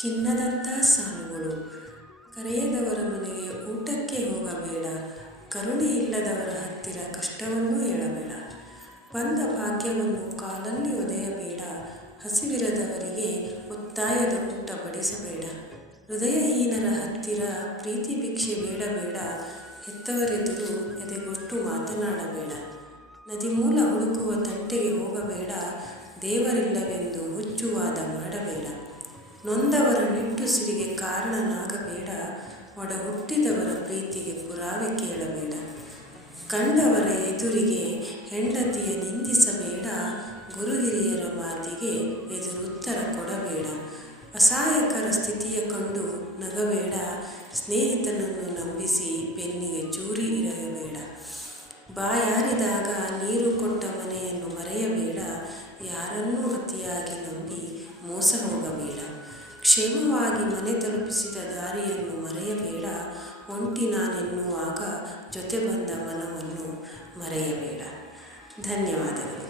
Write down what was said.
ಚಿನ್ನದಂಥ ಸಾಲುಗಳು. ಕರೆಯದವರ ಮನೆಗೆ ಊಟಕ್ಕೆ ಹೋಗಬೇಡ, ಕರುಣೆ ಇಲ್ಲದವರ ಹತ್ತಿರ ಕಷ್ಟವನ್ನೂ ಹೇಳಬೇಡ. ಬಂದ ಭಾಗ್ಯವನ್ನು ಕಾಲಲ್ಲಿ ಒದೆಯಬೇಡ, ಹಸಿವಿರದವರಿಗೆ ಒತ್ತಾಯದ ಊಟ ಬಡಿಸಬೇಡ. ಹೃದಯಹೀನರ ಹತ್ತಿರ ಪ್ರೀತಿ ಭಿಕ್ಷೆ ಬೇಡಬೇಡ, ಹೆತ್ತವರೆದುರು ಎದೆಗೊಟ್ಟು ಮಾತನಾಡಬೇಡ. ನದಿಮೂಲ ಹುಡುಕುವ ತಂಟೆಗೆ ಹೋಗಬೇಡ, ದೇವರಿಲ್ಲವೆಂದು ಹುಚ್ಚುವಾದ ಮಾಡಬೇಡ. ನೊಂದವರ ನಿಟ್ಟುಸಿರಿಗೆ ಕಾರಣನಾಗಬೇಡ, ಒಡ ಹುಟ್ಟಿದವರ ಪ್ರೀತಿಗೆ ಪುರಾವೆ ಕೇಳಬೇಡ. ಕಂಡವರ ಎದುರಿಗೆ ಹೆಂಡತಿಯ ನಿಂದಿಸಬೇಡ, ಗುರು ಹಿರಿಯರ ಮಾತಿಗೆ ಎದುರುತ್ತರ ಕೊಡಬೇಡ. ಅಸಹಾಯಕರ ಸ್ಥಿತಿಯ ಕಂಡು ನಗಬೇಡ, ಸ್ನೇಹಿತನನ್ನು ನಂಬಿಸಿ ಬೆನ್ನಿಗೆ ಚೂರಿ ಇರಬೇಡ. ಬಾಯಾರಿದಾಗ ನೀರು ಕೊಟ್ಟ ಮನೆಯನ್ನು ಮರೆಯಬೇಡ, ಯಾರನ್ನೂ ಅತಿಯಾಗಿ ನಂಬಿ ಮೋಸ ಹೋಗಬೇಡ. ಕ್ಷೇಮವಾಗಿ ಮನೆ ತಲುಪಿಸಿದ ದಾರಿಯನ್ನು ಮರೆಯಬೇಡ, ಒಂಟಿ ನಾನೆನ್ನುವಾಗ ಜೊತೆ ಬಂದ ಮನವನ್ನು ಮರೆಯಬೇಡ. ಧನ್ಯವಾದಗಳು.